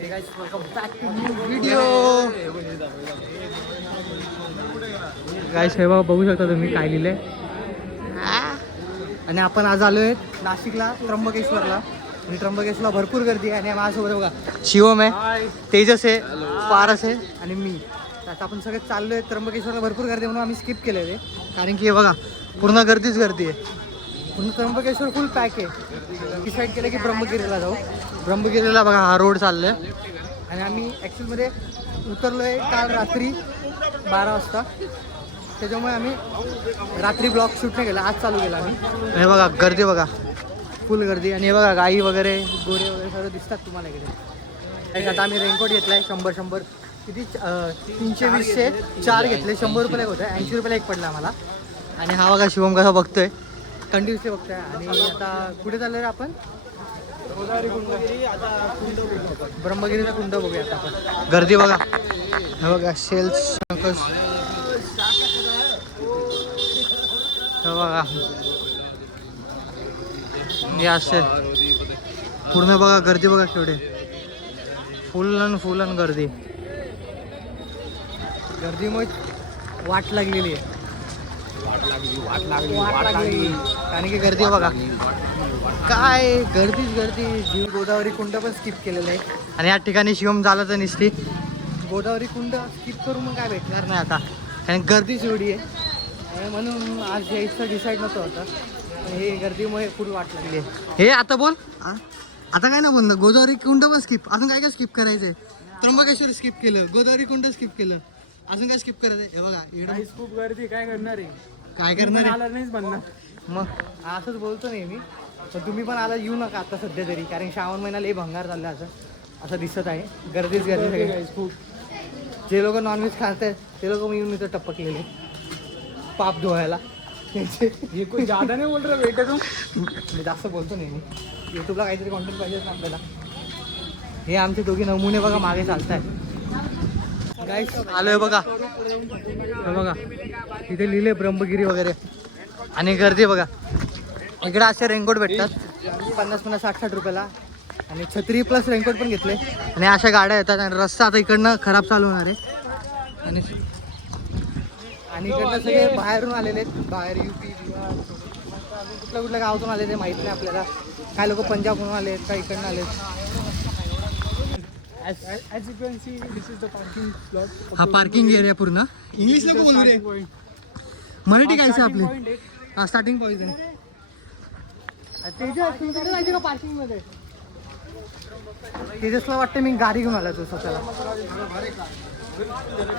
Video guys हे बघा, बघू शकता तुम्ही काय लिहिलंय. आणि आपण आज आलोय नाशिकला त्र्यंबकेश्वरला. आणि त्र्यंबकेश्वरला भरपूर गर्दी आहे. आणि माझ्यासोबत बघा शिवम आहे, तेजस आहे, पारस आहे आणि मी. आता आपण सगळे चाललोय त्र्यंबकेश्वरला. भरपूर गर्दी म्हणून आम्ही स्किप केलं ते, कारण की हे बघा पूर्ण गर्दीच गर्दी आहे. पूर्ण त्र्यंबकेश्वर फुल पॅक आहे. डिसाईड केलं की ब्रह्मगिरीला जाऊ. ब्रह्मगिरीला बघा हा रोड चाललाय. आणि आम्ही ॲक्च्युअलमध्ये उतरलो आहे काल रात्री 12 वाजता. त्याच्यामुळे आम्ही रात्री ब्लॉग शूट नाही केला, आज चालू केला आम्ही. हे बघा गर्दी बघा, फुल गर्दी. आणि हे बघा गाई वगैरे, गोरे वगैरे सर्व दिसतात तुम्हाला इकडे. आता आम्ही रेनकोट घेतला आहे 100 किती 320चे 4 घेतले. 100 रुपयाला एक होतं, 80 रुपयाला एक पडला आम्हाला. आणि हा बघा शिवम कसा बघतोय, कंटिन्युअसली बघतोय. आणि आता कुठे चाललो रे आपण? ब्रह्मगिरीचा कुंड बघूया आता आपण. गर्दी बघा, हे बघा सेल्स बघा हे असेल पूर्ण बघा. गर्दी बघा केवढे, फुल गर्दी. गर्दीमुळे वाट लागलेली आहे. कारण की गर्दी बघा काय, गर्दीच गर्दी. जीव गोदावरी कुंड पण स्किप केलेलं आहे. आणि या ठिकाणी शिवम झाला तर निसती गोदावरी कुंड स्किप करून मग काय भेटणार नाही आता, कारण गर्दीच एवढी आहे. म्हणून आज यायचं डिसाईड नव्हतं होतं. हे गर्दीमुळे खूप वाट लागली आहे. हे आता बोल, आता काय ना बोल. गोदावरी कुंड पण स्किप, अजून काय काय स्किप करायचंय? त्र्यंबकेश्वर स्किप केलं, गोदावरी कुंड स्किप केलं, अजून काय स्किप करायचंय? हे बघा खूप गर्दी, काय करणार आहे? काय करणार आहे? आला नाहीच बनणार. मग असंच बोलतो नाही मी, पण तुम्ही पण आला येऊ नका आता सध्या तरी, कारण श्रावण महिन्याला हे भंगार चाललं असं दिसत आहे. गर्दीच गर्दी सगळी. खूप जे लोक नॉनव्हेज खात आहेत ते लोक येऊन इथं टपकलेले पाप धुवायला. हे कोण जादा नाही बोल रहा बेटा तू. मी जास्त बोलतो नाही मी, यूट्यूबला काहीतरी कॉन्टेंट पाहिजे ना आपल्याला. हे आमचे दोघे नमुने बघा मागे चालत आहेत. गाईस आलोय बघा, हे बघा इथे लिहिले ब्रह्मगिरी वगैरे. आणि गर्दी बघा, इकडे असे रेनकोट भेटतात 50-50, 60-60 रुपयाला. आणि छत्री प्लस रेनकोट पण घेतले. आणि अशा गाड्या येतात. आणि रस्ता आता इकडनं खराब चालू होणार आहे. आणि इकडनं सगळे बाहेरून आलेले आहेत, बाहेर UP, बिहार, कुठल्या गावातून आलेले माहीत नाही आपल्याला. काय लोक पंजाबहून आले आहेत, काय इकडनं आले आहेत. As you can see, this is the parking slot. हा पार्किंग एरिया पूर्ण. इंग्लिश नको बोलू रे, मराठी कायचं आपली. हा स्टार्टिंग पॉईंट आहे. पार्किंगमध्ये तेजसला वाटतं मी गाडी घेऊन आला तो स्वतःला.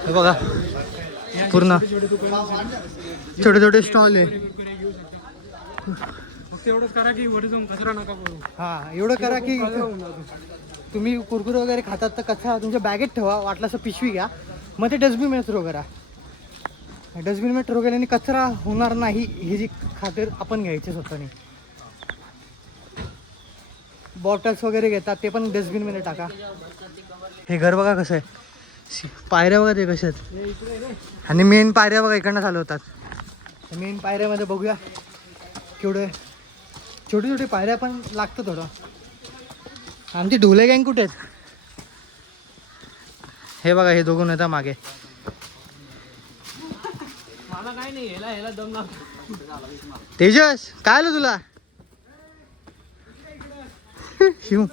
हे बघा पूर्ण छोटे छोटे स्टॉल आहे. फक्त एवढंच करा की वर जाऊन कचरा नका करू. हा एवढं करा की तुम्ही कुरकुरे वगैरे खातात तर कचरा तुमच्या बॅगेत ठेवा, वाटलं असं पिशवी घ्या. मग ते डस्टबिनमध्ये थ्रो करा. डस्टबिनमध्ये थ्रो केल्याने कचरा होणार नाही, हे जी खातिर आपण घ्यायचे स्वतःने. बॉटल्स वगैरे घेतात ते पण डस्टबिनमध्ये टाका. हे घर बघा कसं आहे, पायऱ्या बघा ते कशा आहेत. आणि मेन पायऱ्या बघा इकडनं चालू होतात. मेन पायऱ्यामध्ये बघूया केवढे छोटे छोटे पायऱ्या पण लागतं थोडं. आमची ढोले गँग कुठे आहेत? हे बघा हे दोघं येतात मागे. मला काय नाही, ह्याला दम ना. तेजस काय आलं तुला? शिव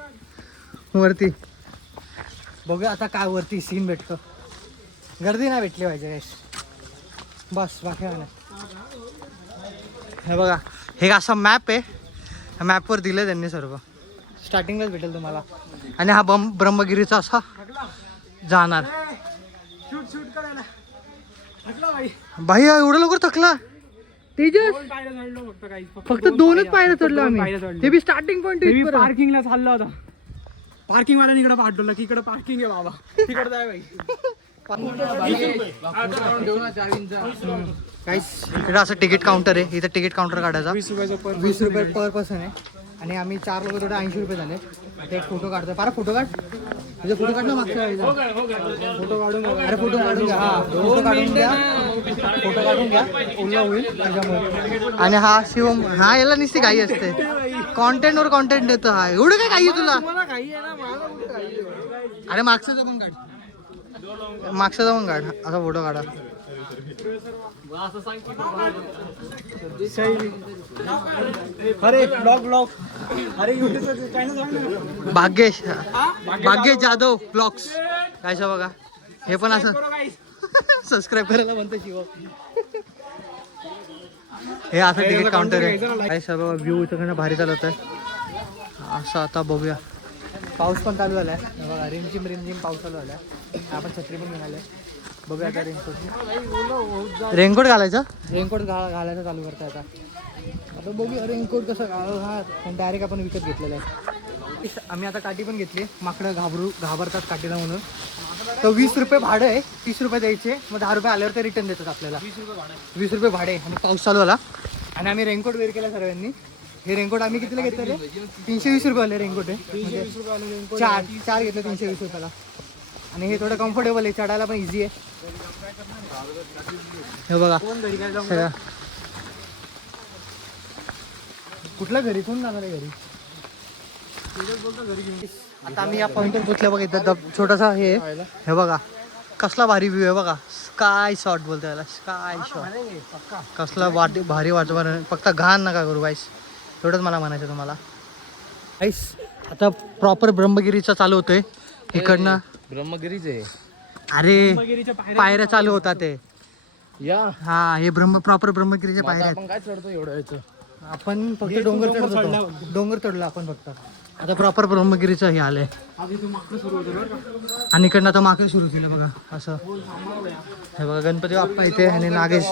वरती बघूया आता काय वरती सीन भेटतो. गर्दी नाही भेटली पाहिजे गाईस, बस बाकी नाही. हे बघा हे असा मॅप आहे, ह्या मॅपवर दिलं त्यांनी सर्व. स्टार्टिंगलाच भेटेल तुम्हाला. आणि हा ब्रह्मगिरीचा असा जाणार. शूट करायला थकला भाई. भाई एवढं लवकर थकला तेजस? फक्त 2च पायऱ्या चढलो आम्ही, ते बी स्टार्टिंग पॉईंट. पार्किंगला चालला होता, पार्किंग वाल्याने इकडे पाठवलं की इकडे पार्किंग आहे बाबा, तिकडे जाय भाई. इकडे असं तिकीट काउंटर आहे, इथं तिकीट काउंटर काढायचा. 20 रुपये पर पर्सन आहे. आणि आम्ही 4 लोक थोडे 80 रुपये झाले. ते फोटो काढतोय. पारा फोटो काढ, तुझे फोटो काढ ना मागच्या वेळेला. फोटो काढून, अरे फोटो काढून घ्या. हा फोटो काढून घ्या, फोटो काढून घ्या, ओला होईल त्याच्यामुळे. आणि हा शिवम, हा याला नुसती घाई असते, कॉन्टेंट वर कॉन्टेंट देतो. हा एवढं काय घाई तुला? मला घाई आहे ना, मला घाई आहे. अरे मागचं पण काढ, मागचा पण काढ, असा फोटो काढा. अरे ब्लॉग अरे युट्यूबचं चॅनल सांग ना. भाग्येश जाधव ब्लॉग्स कायचं बघा. हे पण असं सबस्क्राईब करायला म्हणतो शिव. हे असं तिकीट काउंटर आहे. काय सगळं व्ह्यू इथं भारी चालत आहे. असं आता बघूया. पाऊस पण चालू झालाय बघा, रिमझिम पाऊस चालू झालाय. आपण छत्री पण निघाले. बघूया आता रेनकोट घालायचं, रेनकोट घालायचं चालू करता आता. आता बघूया रेनकोट कसं घालू. हा पण डायरेक्ट आपण विकत घेतलेला आहे. आम्ही आता काठी पण घेतली. माकडं घाबरतात काठीला म्हणून. तर 20 रुपये भाडं आहे, 30 रुपये द्यायचे. मग 10 रुपये आल्यावर ते रिटर्न देतात आपल्याला. 20 रुपये भाडे. आणि पाऊस चालू आला आणि आम्ही रेनकोट वेअर केला सर्वांनी. हे रेनकोट आम्ही कितीला घेतलेले? 320 रुपये आले रेनकोट आहे. म्हणजे चार घेतले 320 रुपयाला. आणि हे थोडं कम्फर्टेबल आहे, चढायला पण इझी आहे. हे बघा सगळं. कुठल्या घरी कोण जाणार आहे घरी? आता आम्ही या पॉइंटवर पोहोचल्या बघा. इथं छोटासा हे बघा कसला भारी व्ह्यू आहे बघा. स्काय शॉट बोलतो याला, स्काय शॉट. कसला भारी वाटतं. फक्त घाण नका करू गाईस, एवढंच मला म्हणायचं तुम्हाला. गाईस आता प्रॉपर ब्रह्मगिरीचा चालू होतोय इकडनं. ब्रह्मगिरीचे अरे पायऱ्या चालू होतात ते. हा हे प्रॉपर ब्रह्मगिरीच्या पायऱ्या आहेत. आपण काय चढतो एवढं यायचं? आपण फक्त डोंगर चढलो आपण फक्त. आता प्रॉपर ब्रह्मगिरीचं हे आलंय. आणि इकडनं आता माकडं सुरू केलं बघा असं. हे बघा गणपती बाप्पा इथे आणि नागेश.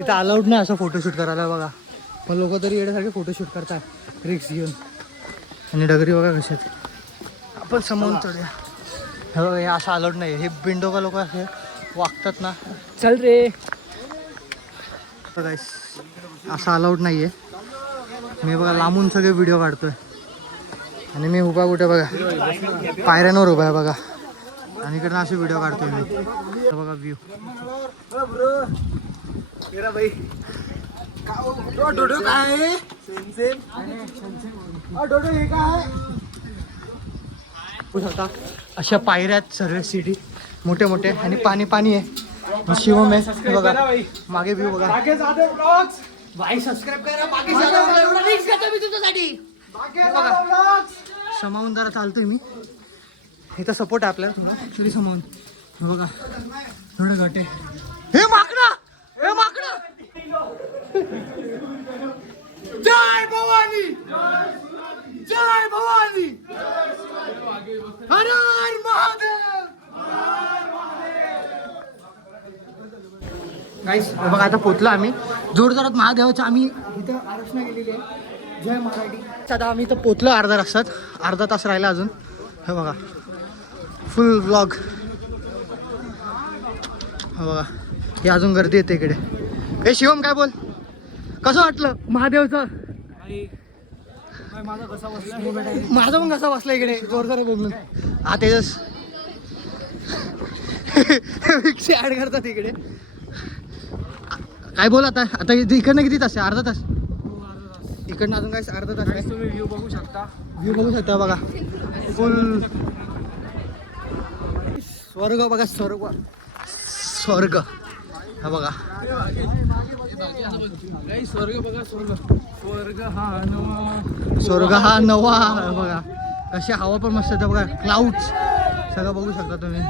इथं अलाउड नाही असं फोटोशूट करायला बघा. पण लोक तरी येण्यासारखे फोटोशूट करतात रिक्स घेऊन. आणि डगरी बघा कशात. आपण समोरून चढूया. हे बघा हे असं अलाउड नाही. हे बिंडोका लोक असे वागतात ना. चल रे. बघा असं अलाउड नाही आहे. मी बघा लांबून सगळे व्हिडिओ काढतोय. आणि मी उभा कुठे बघा पायऱ्यांवर उभा आहे बघा. आणि इकडनं असे व्हिडिओ काढतोय मी. बघा व्ह्यू. अशा पायऱ्या आहेत सर्व सिटी मोठे मोठे. आणि पाणी आहे. शिवम आहे बघा मागे व्ह्यू बघा. भाई सबस्क्राइब करा. समावून जरा चालतोय मी इथं. सपोर्ट आहे आपल्याला ऍक्च्युली समावून. बघा थोडं घट आहे. हे माकडं जय भवानी, जय भवानी, हर हर महादेव. गाईस बघा आता पोचलो आम्ही जोरदारात महादेवाच्या. आम्ही इथं आरक्षण केलेली आहे जय मराठी. आता आम्ही इथं पोचलो अर्धा तास राहिला अजून. हे बघा फुल व्लॉग. हे बघा हे अजून गर्दी येते इकडे. हे शिवम काय बोल, कसं वाटलं महादेवचं? माझा पण कसा बसला इकडे जोरदार बोलून. हा तेजस रिक्षा ऍड करतात इकडे. काय बोल आता इकडनं किती तास आहे? अर्धा तास. इकडनं अजून काय अर्धा तास आहे. तुम्ही व्ह्यू बघू शकता. बघा फुल स्वर्ग बघा. स्वर्ग हा बघा. स्वर्ग हा नवा बघा. कशी हवा पण मस्त आहे बघा. क्लाउड्स सगळं बघू शकता तुम्ही.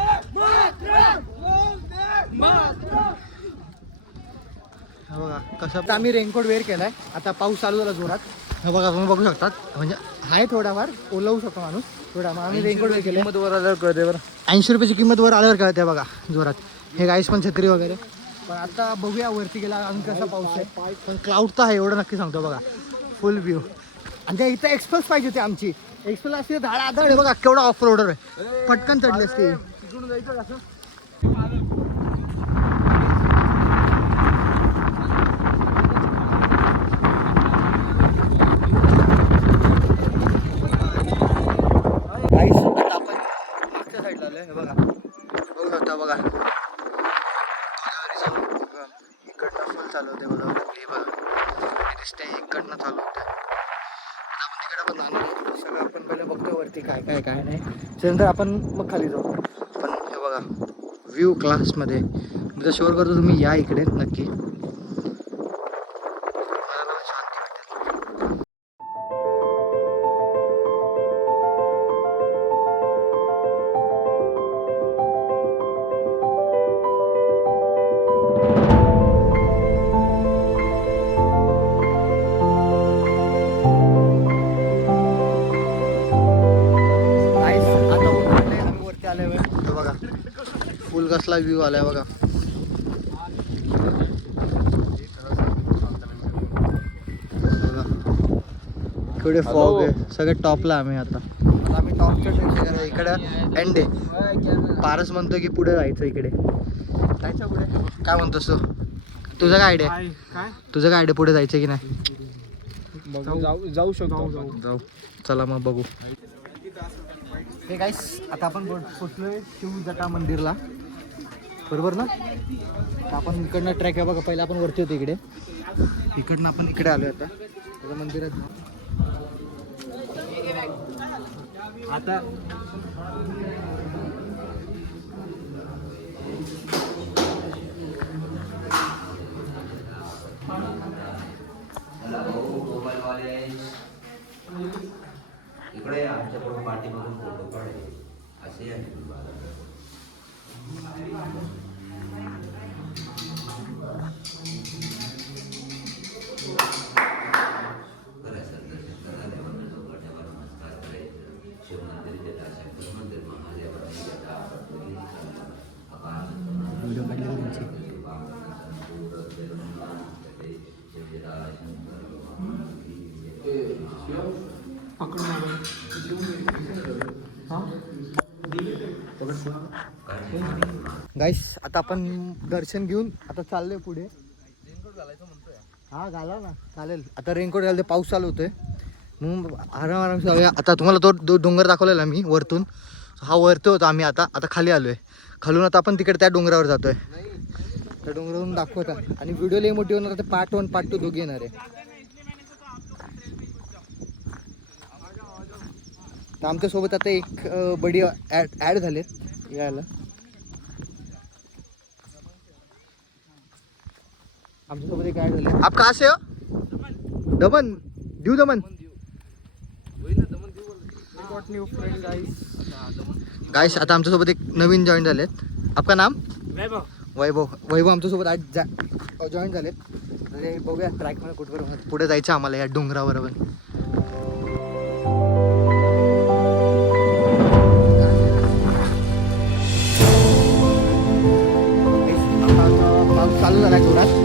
बघा कसं. आम्ही रेनकोट वेअर केलाय. आता पाऊस चालू झाला जोरात. हे बघा तुम्ही बघू शकतात. म्हणजे आहे थोडाफार ओलवू शकतो माणूस थोडा. आम्ही रेनकोट वेअर केलं. किंमत वर आल्यावर कळते बरं. 80 रुपयाची किंमत वर आल्यावर कळते बघा जोरात. हे गाईस पण छत्री वगैरे. पण आता बघूया वरती गेला अजून कसा पाऊस आहे. पण क्लाउड तर आहे एवढं नक्की सांगतो बघा. फुल व्ह्यू. आणि त्या इथं एक्सप्रेस पाहिजे होती आमची. एक्सप्रेस असते धाड आहे बघा. केवढा ऑफ रोडर आहे. पटकन चढले असते. तिकडून जायचं कसं? आता आपण मागच्या साईडला आलोय. हे बघा बघू शकता बघा. इकडनं फुल चालू होते बघा. हे बघा दिसते इकडनं इकडनं चालू होते. आता आपण तिकडे पण जाणार आहे. सगळं आपण पहिले बघतो वरती काय काय काय नाही, त्यानंतर आपण मग खाली जाऊ. पण हे बघा व्ह्यू क्लासमध्ये मी तर शुअर करतो तुम्ही या इकडे नक्की, मला शांती वाटेल. आता उतरले आम्ही वरती आले बघा, फुल कसला व्ह्यू आलाय बघा. बघा केवढे फॉग आहे, सगळे टॉपला आम्ही आता आम्ही टॉपच्या सेक्शन इकडे एंड आहे. पारस म्हणतो की पुढे जायचं, इकडे जायचं पुढे, काय म्हणतोस तू? तुझं काय आयडिया? काय तुझं काय आयडिया, पुढे जायचं की नाही? जाऊ शकतो. जाऊ, चला मग बघू. हे गाईस आता आपण पोचलोय शिवजटा मंदिरला, बरोबर ना? तर आपण इकडनं ट्रॅक आहे बघा, पहिला आपण वरती होतो इकडे, इकडनं आपण इकडे आलोय आता त्याच्या मंदिरात. आता इकडे आमच्याकडून पाठीमागून फोटो काढले असे आहे. व्हिडिओ काढले त्यांची. गाईस आता आपण दर्शन घेऊन आता चाललोय पुढे. हा घाला ना, चालेल. आता रेनकोट घालते, पाऊस चालू होतोय मग आराम जाऊया. आता तुम्हाला तो डोंगर दाखवलेला मी वरतून, हा वरती होता आम्ही, आता खाली आलोय. खालून आता आपण तिकडे त्या डोंगरावर जातोय, त्या डोंगरावरून दाखवता. आणि व्हिडिओ लई मोठी होणार, ते पार्ट 1 पार्ट 2 दोघी येणार आहे. तर आमच्यासोबत आता एक बडी ॲड झालेत यायला. आमच्यासोबत एक ॲड झाले. आप कहाँ से हो? दमन, दीव दमन. गाइस आता आमच्यासोबत एक नवीन जॉईन झालेत. आपका नाम? वैभव आमच्यासोबत आज जॉईन झालेत. अरे बघूया ट्रॅकमध्ये कुठवर पुढे जायचं आम्हाला या डोंगरावर. पाऊस चालू झाला जोरात.